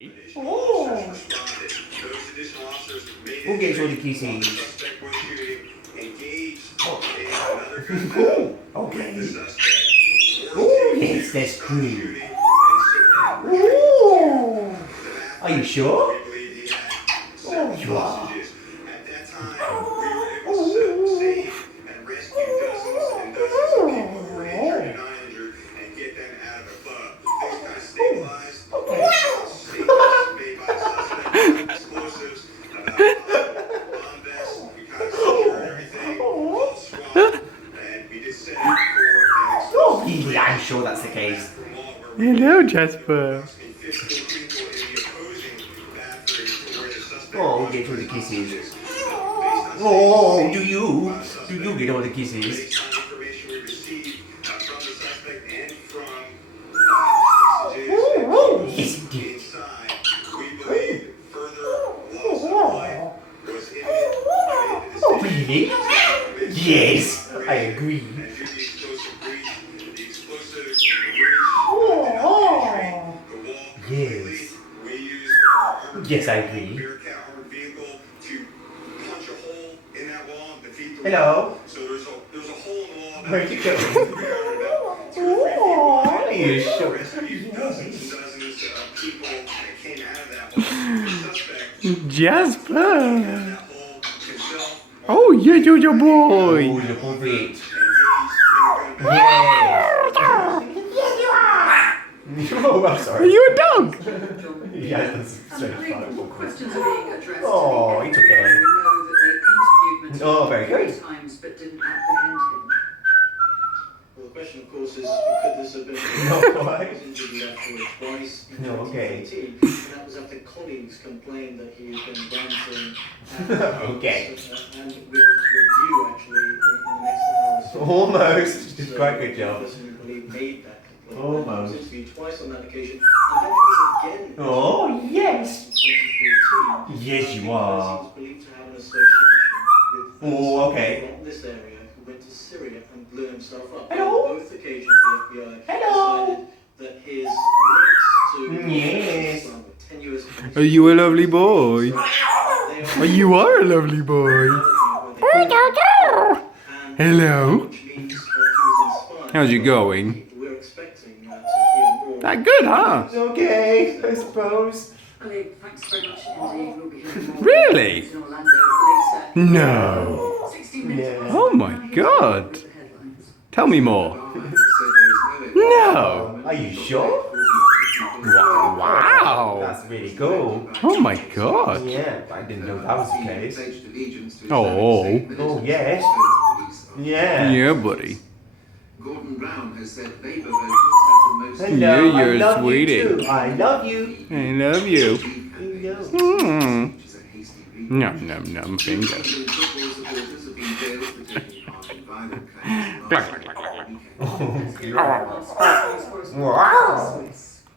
Oh. Who gets all the kisses? Oh, okay. Oh, yes, that's good. Oh, are you sure? Oh, you are. Oh, really? I'm sure that's the case. Hello, Jasper. Oh, get all the kisses. Oh, do you? Do you get all the kisses? Yes, indeed. Oh, really? Yes, I agree. Yes. Yes, I agree. Hello? Where'd you go? Oh, are you sure? Jasper. Oh, yeah, your boy. Oh, look over it. Yes. Yes, you are. Oh, I'm Are sorry. you a dog? Yeah, that's so fun. Questions are being addressed. Oh, it's okay. We know that they interviewed Matthias Oh, very good. times but didn't apprehend him. Well, the question, of course, is could this have been Not quite. injured actually twice in No, okay. 2014? And that was after colleagues complained that he had been bouncing Okay. and we'll review actually in the next hour. So Almost. You did quite a good job. The person you believe made that complaint. Almost. He was interviewed twice on that occasion, and then he was again in Oh, yes. 2014. Yes, you Because are. he was believed to have an association with Oh, okay. from this area who went to Syria and blew himself up. Hello? On both occasions, the FBI Hello? decided that his links to Yes. Islam were tenuous. Are you a lovely boy? They Oh, you are a lovely boy. Hello. which means that he was inspired. How's it going? We're expecting to hear more. That good, huh? It's okay, I suppose. Colleague, thanks very much indeed. We'll be hearing more Really? in Orlando later. No. 60 minutes. Yeah. Oh my God. The headlines. Tell me more. No. Are you sure? Wow. That's really cool. Oh my God. Yeah, I didn't know that was the case. Oh. Oh, yes. Yeah. Yeah, buddy. Gordon Brown has said Labour voters have the most. Hello, Yeah, you're I love sweetie. you too. I love you. I love you. Hello. Mm. Which is a hasty read. Num num num finger. England football supporters have been jailed for taking part in violent claims Clack, last clack, clack, clack. Wow.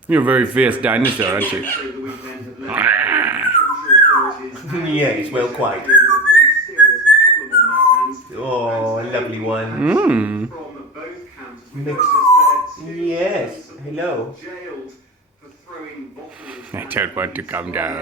You're a very fierce dinosaur, aren't you? Over the weekend have led authorities Yes, well, quite. with a pretty serious problem on their hands. Oh, a lovely one. Mm. From both camps, we Mixed. noticed that two Yes, police hello. jailed for throwing bottles. I don't want to come down.